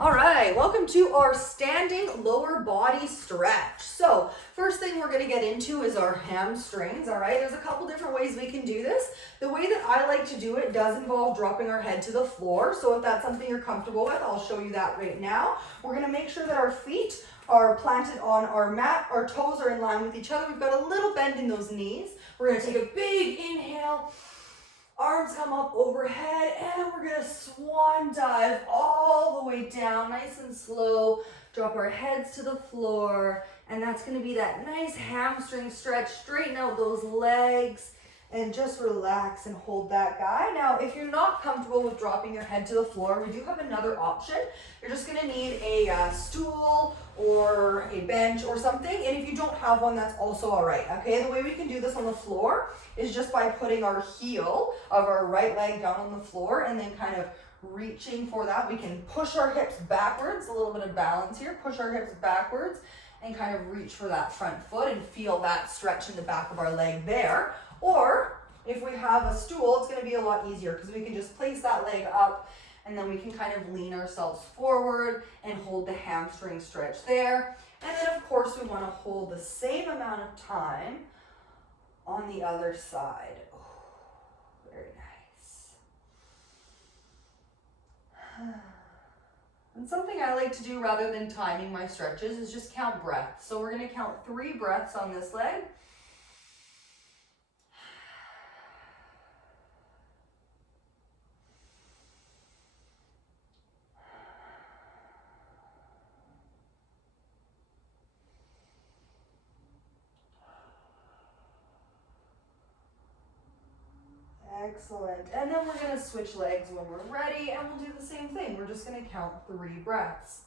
All right, welcome to our standing lower body stretch. So first thing we're gonna get into is our hamstrings, all right? There's a couple different ways we can do this. The way that I like to do it does involve dropping our head to the floor. So if that's something you're comfortable with, I'll show you that right now. We're gonna make sure that our feet are planted on our mat, our toes are in line with each other. We've got a little bend in those knees. We're gonna take a big inhale. Arms come up overhead, and we're gonna swan dive all the way down, nice and slow. Drop our heads to the floor, and that's gonna be that nice hamstring stretch. Straighten out those legs, and just relax and hold that guy. Now, if you're not comfortable with dropping your head to the floor, we do have another option. You're just gonna need a stool or a bench or something, and if you don't have one, that's also all right, okay? The way we can do this on the floor is just by putting our heel of our right leg down on the floor and then kind of reaching for that. We can push our hips backwards, a little bit of balance here, push our hips backwards and kind of reach for that front foot and feel that stretch in the back of our leg there. Or if we have a stool, it's gonna be a lot easier because we can just place that leg up and then we can kind of lean ourselves forward and hold the hamstring stretch there. And then of course we wanna hold the same amount of time on the other side. Oh, very nice. And something I like to do rather than timing my stretches is just count breaths. So we're gonna count 3 breaths on this leg. Excellent. And then we're going to switch legs when we're ready, and we'll do the same thing. We're just going to count 3 breaths.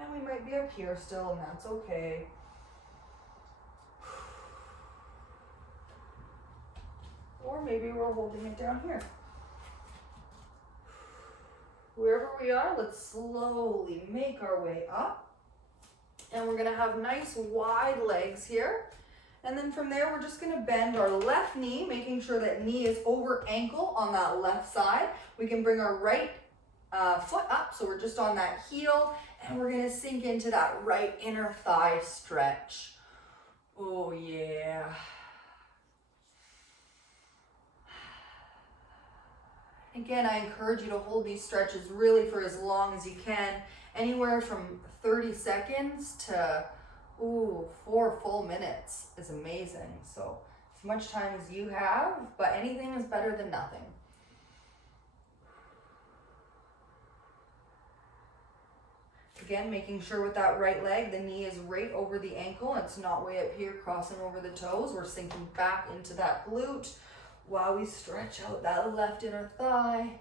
And we might be up here still, and that's okay. Or maybe we're holding it down here. Wherever we are, let's slowly make our way up. And we're gonna have nice wide legs here. And then from there, we're just gonna bend our left knee, making sure that knee is over ankle on that left side. We can bring our right foot up, so we're just on that heel, and we're gonna sink into that right inner thigh stretch. Oh yeah. Again, I encourage you to hold these stretches really for as long as you can, anywhere from 30 seconds to 4 full minutes is amazing. So as much time as you have, but anything is better than nothing. Again, making sure with that right leg, the knee is right over the ankle. It's not way up here crossing over the toes. We're sinking back into that glute while we stretch out that left inner thigh.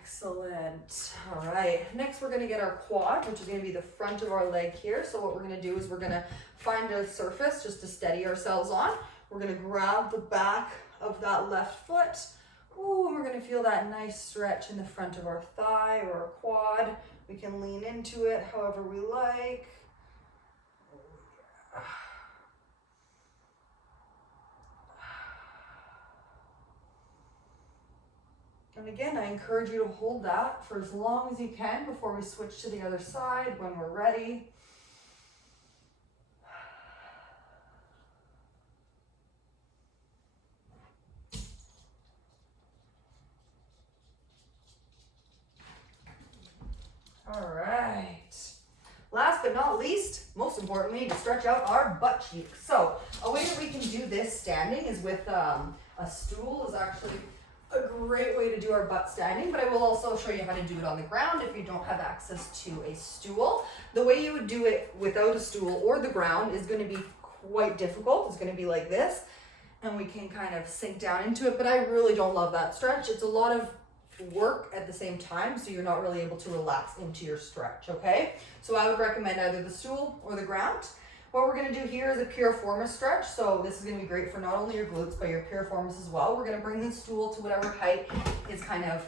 Excellent. All right, next we're gonna get our quad, which is gonna be the front of our leg here. So what we're gonna do is we're gonna find a surface just to steady ourselves on. We're gonna grab the back of that left foot. Ooh, and we're gonna feel that nice stretch in the front of our thigh or our quad. We can lean into it however we like. And again, I encourage you to hold that for as long as you can before we switch to the other side when we're ready. All right. Last but not least, most importantly, to stretch out our butt cheeks. So a way that we can do this standing is with a stool is actually a great way to do our butt standing, but I will also show you how to do it on the ground if you don't have access to a stool. The way you would do it without a stool or the ground is going to be quite difficult. It's going to be like this, and we can kind of sink down into it, but I really don't love that stretch. It's a lot of work at the same time, so you're not really able to relax into your stretch, okay? So I would recommend either the stool or the ground. What we're gonna do here is a piriformis stretch. So this is gonna be great for not only your glutes, but your piriformis as well. We're gonna bring the stool to whatever height is kind of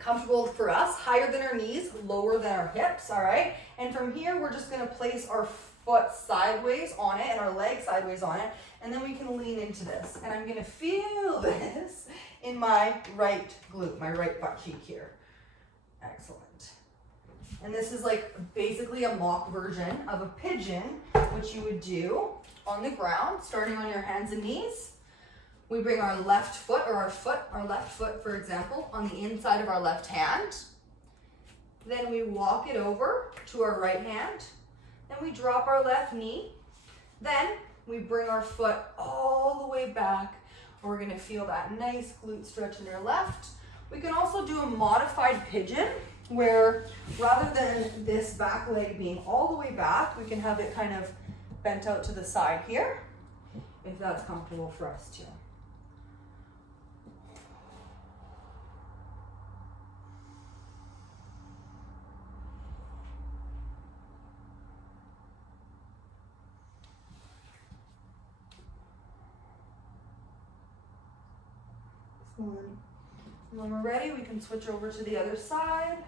Comfortable for us, higher than our knees, lower than our hips, all right? And from here, we're just gonna place our foot sideways on it and our leg sideways on it, and then we can lean into this. And I'm gonna feel this in my right glute, my right butt cheek here. Excellent. And this is like basically a mock version of a pigeon, which you would do on the ground, starting on your hands and knees. We bring our left foot, or our left foot, for example, on the inside of our left hand. Then we walk it over to our right hand. Then we drop our left knee. Then we bring our foot all the way back. We're gonna feel that nice glute stretch in your left. We can also do a modified pigeon, where rather than this back leg being all the way back, we can have it kind of bent out to the side here, if that's comfortable for us too. When we're ready, we can switch over to the other side.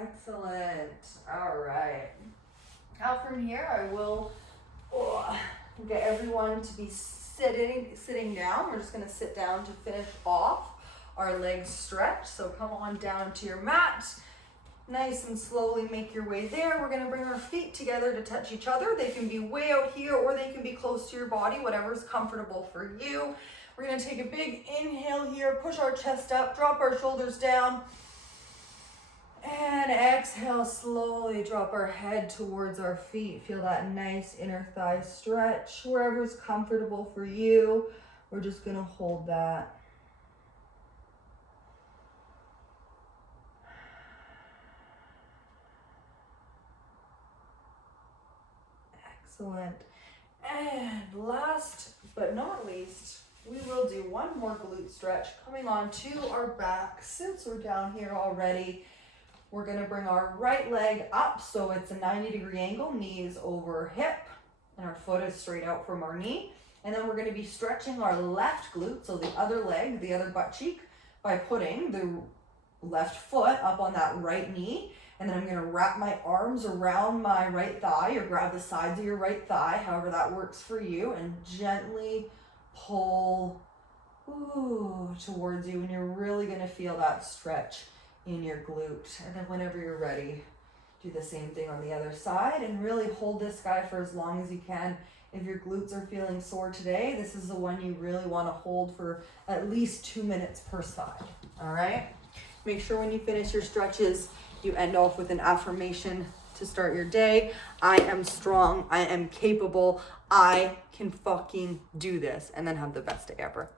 Excellent. All right. Now from here, I will get everyone to be sitting down. We're just going to sit down to finish off our leg stretch. So come on down to your mat. Nice and slowly make your way there. We're going to bring our feet together to touch each other. They can be way out here or they can be close to your body, whatever's comfortable for you. We're going to take a big inhale here, push our chest up, drop our shoulders down. And exhale, slowly drop our head towards our feet. Feel that nice inner thigh stretch. Wherever's comfortable for you, we're just gonna hold that. Excellent. And last but not least, we will do one more glute stretch coming on to our back. Since we're down here already, we're gonna bring our right leg up so it's a 90-degree angle, knees over hip, and our foot is straight out from our knee. And then we're gonna be stretching our left glute, so the other leg, the other butt cheek, by putting the left foot up on that right knee. And then I'm gonna wrap my arms around my right thigh, or grab the sides of your right thigh, however that works for you, and gently pull towards you. And you're really gonna feel that stretch in your glute. And then whenever you're ready, do the same thing on the other side, and really hold this guy for as long as you can. If your glutes are feeling sore today, this is the one you really want to hold for at least 2 minutes per side. All right? Make sure when you finish your stretches, you end off with an affirmation to start your day. I am strong. I am capable. I can fucking do this. And then have the best day ever.